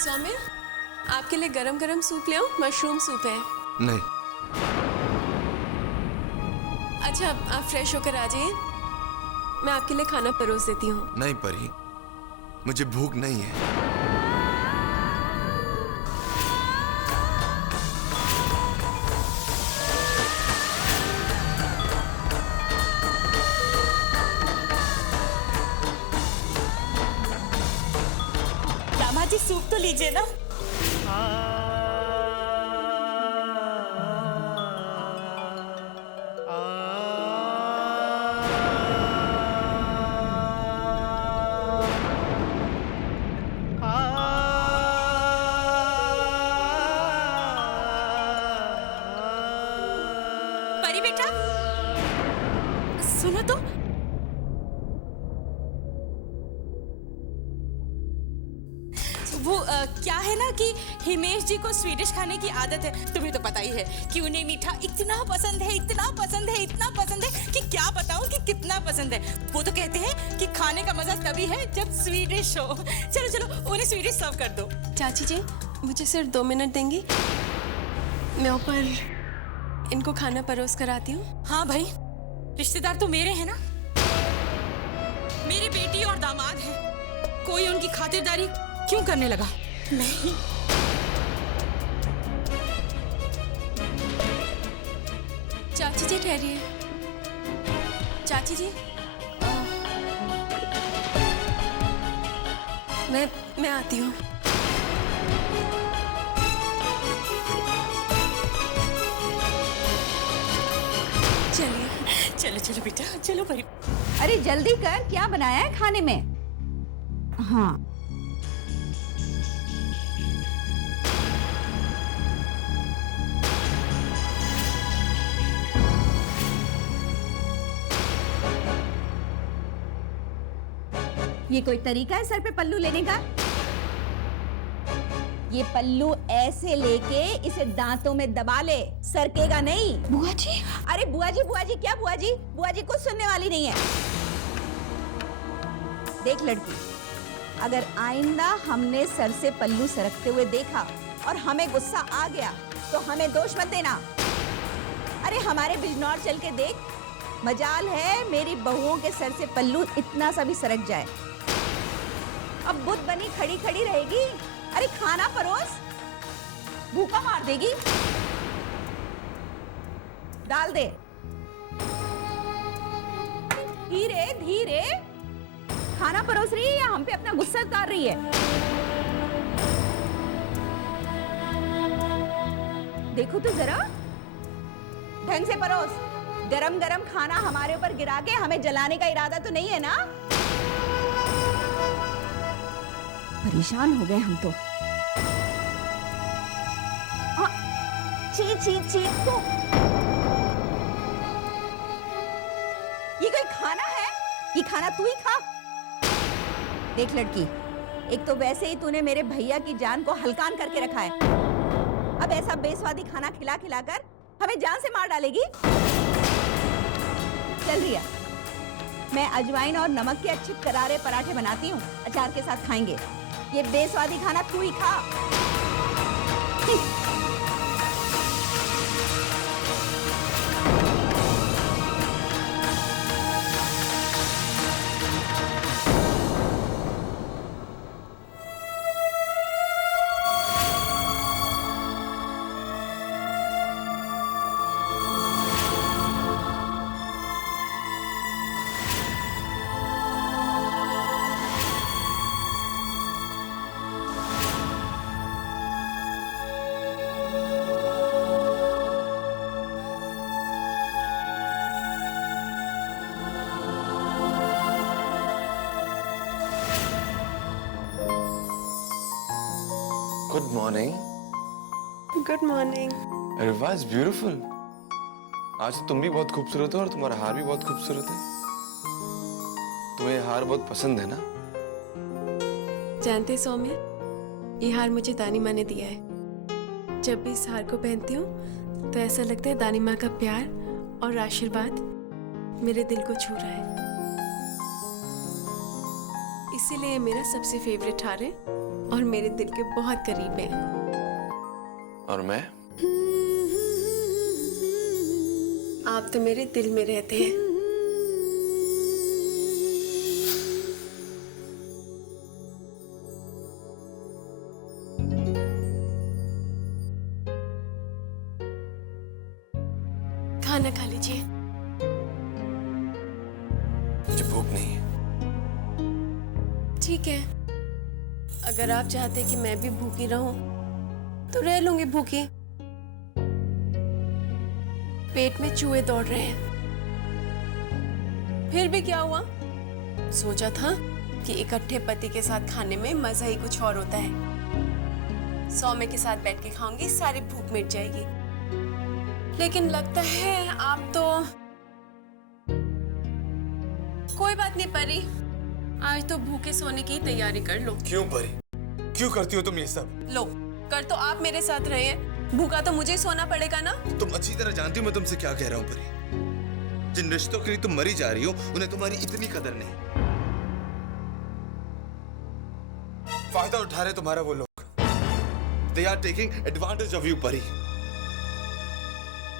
सौम्य, आपके लिए गरम गरम सूप ले आऊं? मशरूम सूप है। नहीं। अच्छा, आप फ्रेश होकर आ जाइए, मैं आपके लिए खाना परोस देती हूँ। नहीं परी, मुझे भूख नहीं है। दामाद जी सूप तो लीजिए ना। परी बेटा सुनो तो। वो क्या है ना कि हिमेश जी को स्वीडिश खाने की आदत है। तुम्हें तो पता ही है कि उन्हें मीठा इतना पसंद है, इतना पसंद है, इतना पसंद है कि क्या बताऊं कि कितना पसंद है। वो तो कहते हैं कि खाने का मजा तभी है जब स्वीडिश हो। चलो चलो उन्हें स्वीडिश सर्व कर दो। चाची जी, मुझे सिर्फ 2 मिनट देंगी? मैं ऊपर इनको खाना परोस कर आती हूँ। हाँ भाई, रिश्तेदार तो मेरे हैं ना, मेरी बेटी और दामाद हैं। कोई उनकी खातिरदारी क्यों करने लगा? नहीं। चाची जी ठहरिए। चाची जी, मैं आती हूँ। चलिए। चलो चलो बेटा, चलो परी। अरे जल्दी कर, क्या बनाया है खाने में? हाँ, ये कोई तरीका है सर पे पल्लू लेने का? ये पल्लू ऐसे लेके इसे दांतों में दबा ले, सरकेगा नहीं। बुआ जी? अरे बुआ जी क्या बुआ जी? बुआ जी कुछ सुनने वाली नहीं है। देख लड़की, अगर आइंदा हमने सर से पल्लू सरकते हुए देखा और हमें गुस्सा आ गया तो हमें दोष मत देना। अरे हमारे बिजनौर चल के देख, मजाल है मेरी बहुओं के सर से पल्लू इतना सा भी सरक जाए। अब बुद्ध बनी खड़ी खड़ी रहेगी। अरे खाना परोस, भूखा मार देगी। डाल दे। धीरे धीरे। खाना परोस रही है या हम पे अपना गुस्सा उतार रही है? देखो तो जरा, ढंग से परोस। गरम गरम खाना हमारे ऊपर गिरा के हमें जलाने का इरादा तो नहीं है ना? परेशान हो गए हम तो। छी छी छी तो। ये कोई खाना है? ये खाना तू ही खा। देख लड़की, एक तो वैसे ही तूने मेरे भैया की जान को हलकान करके रखा है, अब ऐसा बेस्वादी खाना खिला खिलाकर हमें जान से मार डालेगी। चल रिया, मैं अजवाइन और नमक के अच्छे करारे पराठे बनाती हूँ, अचार के साथ खाएंगे। ये बेस्वादी खाना तू ही खा। Good morning. Good morning. अरे वाह, इट्स ब्यूटीफुल। आज तुम भी बहुत खूबसूरत हो और तुम्हारा हार भी बहुत खूबसूरत है। तुम्हें ये हार बहुत पसंद है ना? जानते सौम्य, ये हार मुझे दानी माँ ने दिया है। जब भी इस हार को पहनती हूँ तो ऐसा लगता है दानी माँ का प्यार और आशीर्वाद मेरे दिल को छू रहा है। इस इसीलिए ये मेरा सबसे फेवरेट हार है और मेरे दिल के बहुत करीब है। और मैं? आप तो मेरे दिल में रहते हैं। खाना खा लीजिए। मुझे भूख नहीं है। ठीक है, अगर आप चाहते कि मैं भी भूखी रहूं तो रह लूंगी भूखी। पेट में चूहे दौड़ रहे हैं। फिर भी क्या हुआ? सोचा था कि इकट्ठे पति के साथ खाने में मजा ही कुछ और होता है। सौम्य के साथ बैठ के खाऊंगी, सारी भूख मिट जाएगी। लेकिन लगता है आप तो कोई बात नहीं परी, आज तो भूखे सोने की तैयारी कर लो। क्यों परी? क्यों करती हो तुम ये सब? लो, कर तो आप मेरे साथ रहे हैं, भूखा तो मुझे ही सोना पड़ेगा ना। तुम अच्छी तरह जानती हो मैं तुमसे क्या कह रहा हूँ परी। जिन रिश्तों के लिए तुम मरी जा रही हो उन्हें तुम्हारी इतनी कदर नहीं। फायदा उठा रहे तुम्हारा वो लोग। They are taking advantage of you परी।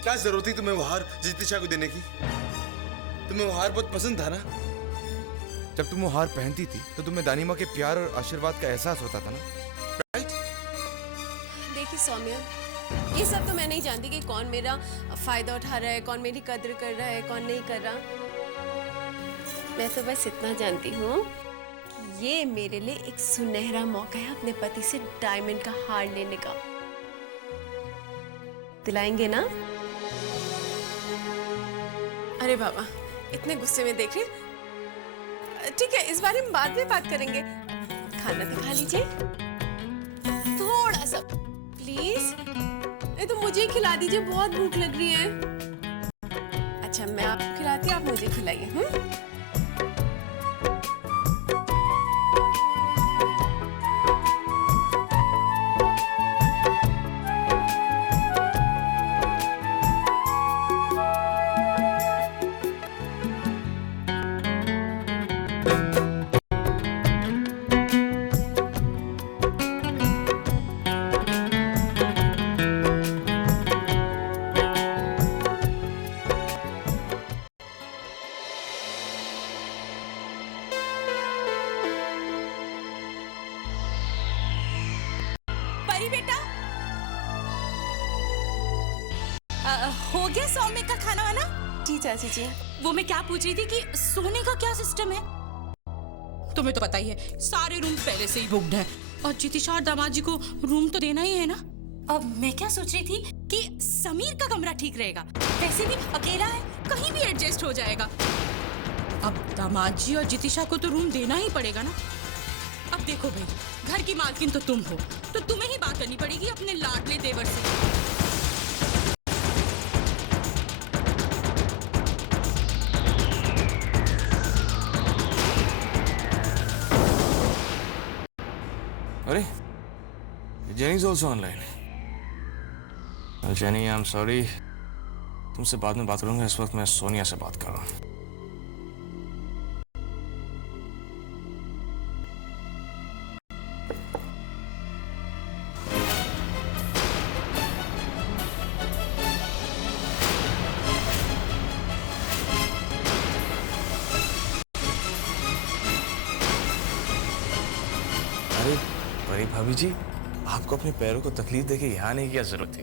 क्या जरूरत थी तुम्हें वो हार जितिशा को देने की? तुम्हें वो हार बहुत पसंद था ना? जब तुम वो हार पहनती थी तो तुम्हें दानिमा के प्यार और आशीर्वाद का एहसास होता था ना, राइट? देखिए सौम्या, ये सब तो मैं नहीं जानती कि कौन मेरा फायदा उठा रहा है, कौन मेरी कद्र कर रहा है, कौन नहीं कर रहा। मैं तो बस इतना जानती हूँ कि ये मेरे लिए एक सुनहरा मौका है अपने पति से डायमंड का हार लेने का। दिलाएंगे ना? अरे बाबा, इतने गुस्से में देख रहे। ठीक है, इस बारे में बाद में बात करेंगे। खाना तो खा लीजिए थोड़ा सा प्लीज। नहीं तो मुझे ही खिला दीजिए, बहुत भूख लग रही है। अच्छा, मैं आपको खिलाती हूँ, आप मुझे खिलाइए। परी बेटा, हो गया सौम्य का खाना वाना? जी चाची जी। वो मैं क्या पूछ रही थी कि सोने का क्या सिस्टम है? तुम्हें तो पता ही है, सारे रूम पहले से ही बुक्ड है और जितिशा और दामाद जी को रूम तो देना ही है ना। अब मैं क्या सोच रही थी कि समीर का कमरा ठीक रहेगा, वैसे भी अकेला है, कहीं भी एडजस्ट हो जाएगा। अब दामाद जी और जितिशा को तो रूम देना ही पड़ेगा ना। अब देखो भाई, घर की मालकिन तो तुम हो, तो तुम्हें ही बात करनी पड़ेगी अपने लाडले देवर से। अरे, jenny is also online. Jenny, I am sorry, तुमसे बाद में बात करूंगा। इस वक्त मैं सोनिया से बात कर रहा हूँ। अरे परी भाभी जी, आपको अपने पैरों को तकलीफ देके यहाँ नहीं, क्या जरूरत थी?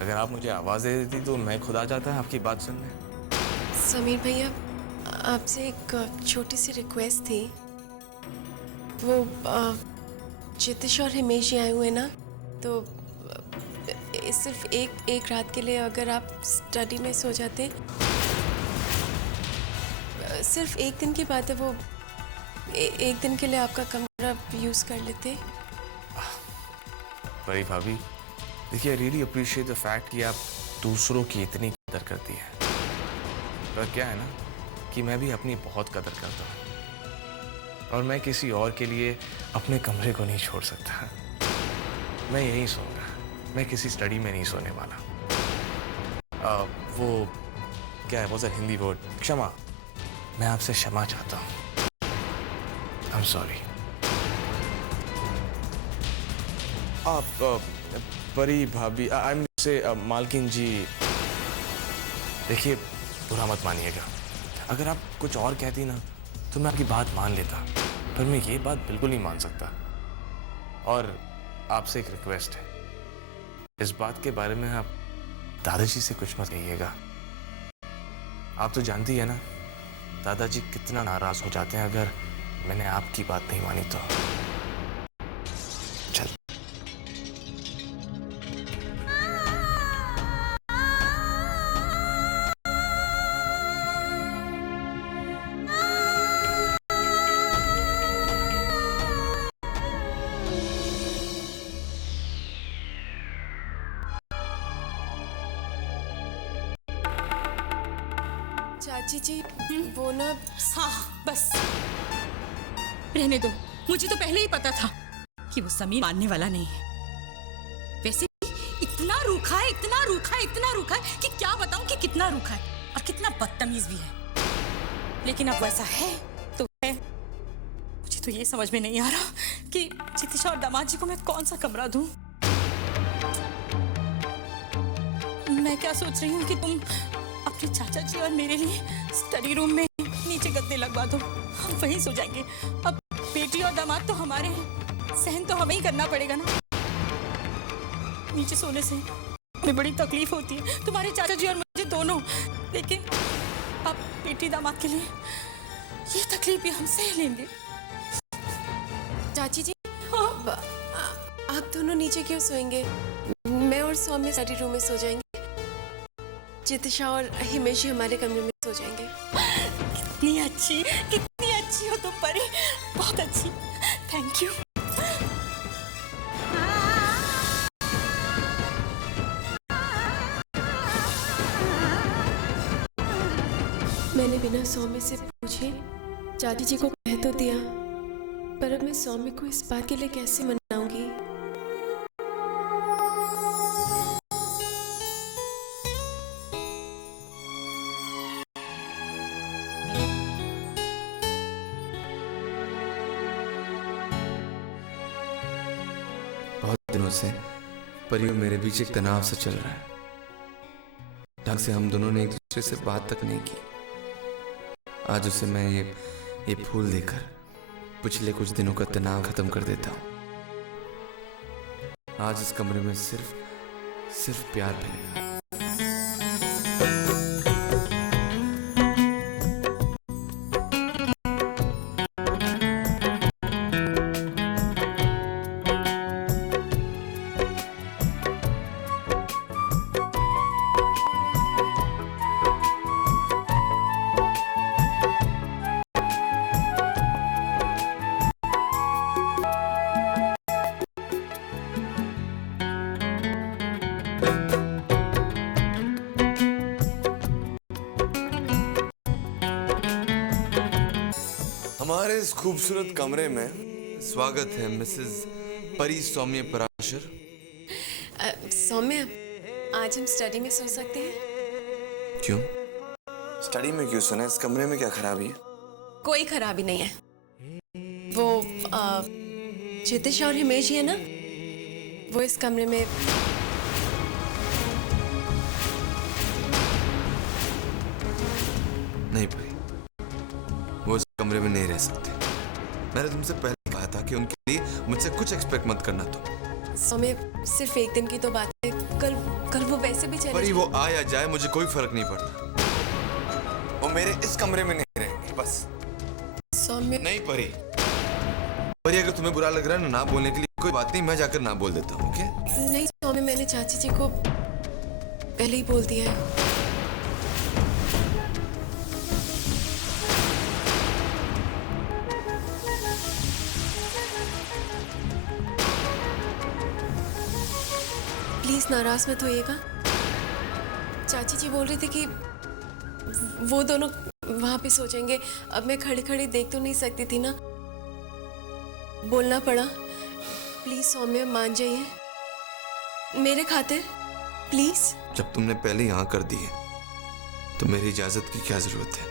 अगर आप मुझे आवाज दे देती तो मैं खुद आ जाता है आपकी बात सुनने। समीर भैया, आपसे एक छोटी सी रिक्वेस्ट थी। वो जितिश और हिमेश आए हुए ना, तो सिर्फ एक रात के लिए अगर आप स्टडी में सो जाते। सिर्फ एक दिन की बात है, वो एक दिन के लिए आपका कमरा यूज कर लेते। परी भाभी, देखिए, I really appreciate the fact कि आप दूसरों की इतनी कदर करती हैं। पर क्या है ना कि मैं भी अपनी बहुत कदर करता हूँ और मैं किसी और के लिए अपने कमरे को नहीं छोड़ सकता। मैं यहीं सोऊंगा, मैं किसी स्टडी में नहीं सोने वाला। वो क्या है, वो हिंदी वर्ड क्षमा, मैं आपसे क्षमा चाहता हूँ। I'm sorry. आप परी भाभी, आई एम से मालकिन जी, देखिए बुरा मत मानिएगा। अगर आप कुछ और कहती ना तो मैं आपकी बात मान लेता, पर मैं ये बात बिल्कुल नहीं मान सकता। और आपसे एक रिक्वेस्ट है, इस बात के बारे में आप दादाजी से कुछ मत कहिएगा। आप तो जानती है ना दादाजी कितना नाराज हो जाते हैं अगर मैंने आपकी बात नहीं मानी तो। चल। चाची जी वो ना, हाँ बस रहने दो। मुझे तो पहले ही पता था कि वो समीर मानने वाला नहीं है। वैसे भी इतना रूखा है, इतना रूखा है, इतना रूखा है कि क्या बताऊं कि कितना रूखा है और कितना बदतमीज भी है। लेकिन अब वैसा है तो है। मुझे तो ये समझ में नहीं आ रहा कि चितिशा और दामाद जी को मैं कौन सा कमरा दूं। मैं क्या सोच रही हूँ कि तुम अपने चाचा जी और मेरे लिए स्टडी रूम में नीचे गद्दे लगवा दो, हम वहीं सो जाएंगे। अब बेटी और दामाद तो हमारे हैं, सहन तो हमें ही करना पड़ेगा ना। नीचे सोने से हमें बड़ी तकलीफ होती है, तुम्हारे चाचा जी और मुझे दोनों। लेकिन अब बेटी दामाद के लिए ये तकलीफ भी हम सह लेंगे। चाची जी आप दोनों नीचे क्यों सोएंगे? मैं और सौम्य स्टडी रूम में सो जाएंगे। चितिशा और हिमेश जी हमारे कमरे में सो जाएंगे। कितनी अच्छी हो तुम परी, बहुत अच्छी। Thank you. मैंने बिना सौम्य से पूछे चाची जी को कह तो दिया, पर अब मैं सौम्य को इस बात के लिए कैसे मनाऊंगी? बहुत दिनों से परी और मेरे बीच एक तनाव सा चल रहा है। ढंग से हम दोनों ने एक दूसरे से बात तक नहीं की। आज उसे मैं ये फूल देकर पिछले कुछ दिनों का तनाव खत्म कर देता हूँ। आज इस कमरे में सिर्फ प्यार फैलेगा। हमारे इस खूबसूरत कमरे में स्वागत है मिसेस परी सौम्य पराशर। सौम्य, आज हम स्टडी में सो सकते हैं? क्यों? स्टडी में क्यों सोना? इस कमरे में क्या खराबी है? कोई खराबी नहीं है। वो चितिशा और हिमेश है ना, वो इस कमरे में। नहीं भाई, वो इस कमरे में नहीं रह सकते। मैंने तुमसे पहले कहा था कि उनके लिए मुझसे कुछ एक्सपेक्ट मत करना तुम। सौम्य, सिर्फ एक दिन की तो बात है। कल वो वैसे भी चले परी, वो आ या जाए मुझे कोई फर्क नहीं पड़ता। वो मेरे इस कमरे में नहीं रहेंगे बस। सौम्य नहीं परी, अगर तुम्हें बुरा लग रहा है ना बोलने के लिए, कोई बात नहीं, मैं जाकर ना बोल देता हूँ। ओके? नहीं सौम्य, मैंने चाची जी को पहले ही बोल दिया है। प्लीज नाराज मत होइएगा। चाची जी बोल रही थी कि वो दोनों वहां पे सो जाएंगे। अब मैं खड़ी खड़ी देख तो नहीं सकती थी ना, बोलना पड़ा। प्लीज सौम्य, मान जाइए मेरे खातिर, प्लीज। जब तुमने पहले यहाँ कर दी है तो मेरी इजाजत की क्या जरूरत है?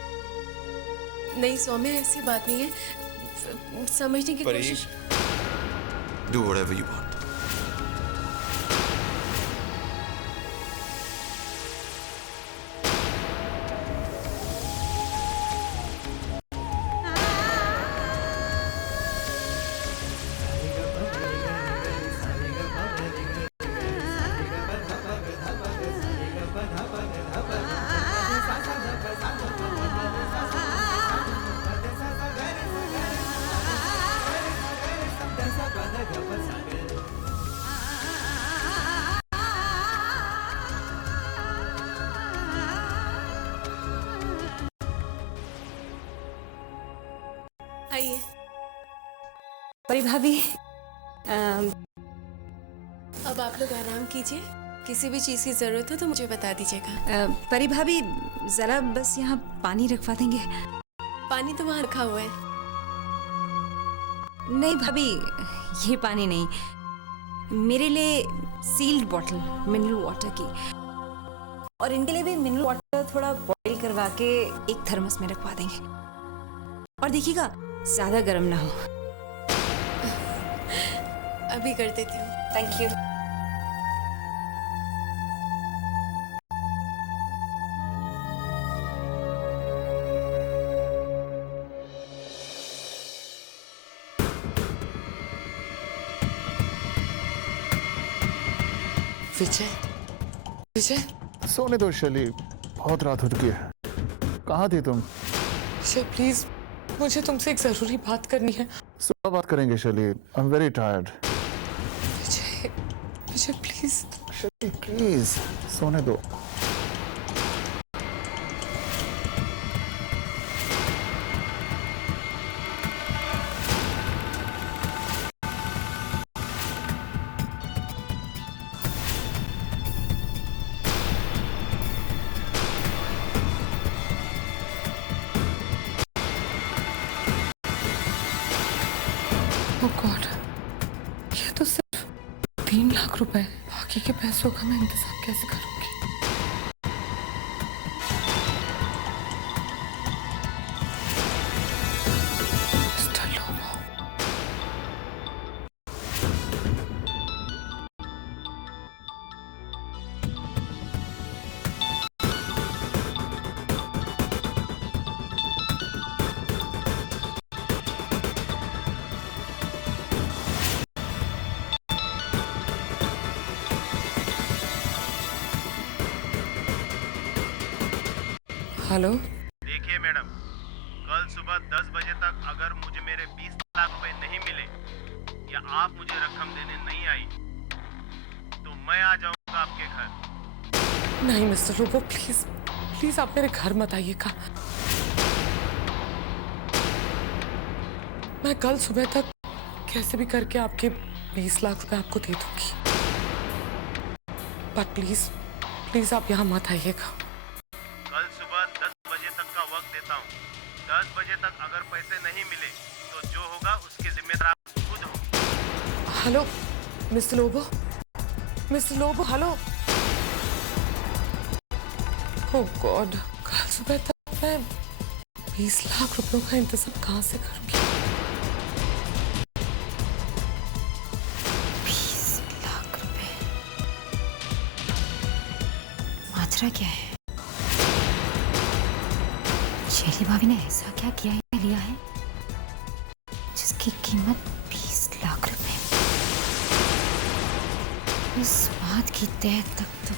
नहीं सौम्य, ऐसी बात नहीं है। समझने की परी, कोशिश। do whatever you want. आइए। परी भाभी, अब आप लोग आराम कीजिए, किसी भी चीज की जरूरत हो तो मुझे बता दीजिएगा। परी भाभी जरा बस यहाँ पानी रखवा देंगे। पानी तो वहां रखा हुआ है। नहीं भाभी, ये पानी नहीं, मेरे लिए सील्ड बॉटल मिनरल वाटर की, और इनके लिए भी मिनरल वाटर थोड़ा बॉईल करवा के एक थर्मस में रखवा देंगे। और देखिएगा ज्यादा गर्म ना हो। अभी कर देती हूँ। Thank you. विजय, विजय, सोने दो शली, बहुत रात हो चुकी है। कहाँ थी तुम? विजय प्लीज, मुझे तुमसे एक जरूरी बात करनी है। सुबह बात करेंगे Shali, I am very tired. Vijay, Vijay please. Shali please, सोने दो। Oh God, ये तो सिर्फ 3 लाख रुपए, बाकी के पैसों का मैं इंतजाम कैसे करूंगी? Mister Lobo, hello. देखिए मैडम, कल सुबह 10 बजे तक अगर मुझे मेरे 20 लाख रुपए नहीं मिले या आप मुझे रकम देने नहीं आई तो मैं आ जाऊंगा आपके घर। नहीं मिस्टर लोबो, प्लीज प्लीज आप मेरे घर मत आइएगा। मैं कल सुबह तक कैसे भी करके आपके 20 लाख रुपए आपको दे दूंगी, पर प्लीज प्लीज आप यहाँ मत आइएगा। कल सुबह 10 बजे तक का वक्त देता हूँ। 10 बजे तक अगर पैसे नहीं मिले तो जो होगा उसके जिम्मेदार आप खुद हो। Hello mister Lobo, mister Lobo, hello. Oh God, कल सुबह तक मैं 20 लाख रुपयों का इंतजाम कहाँ से करूंगी? 20 लाख रुपए, माजरा क्या है? शेरी भाभी ने ऐसा क्या किया है, लिया है जिसकी कीमत 20 लाख रुपए? इस बात की तह तक तो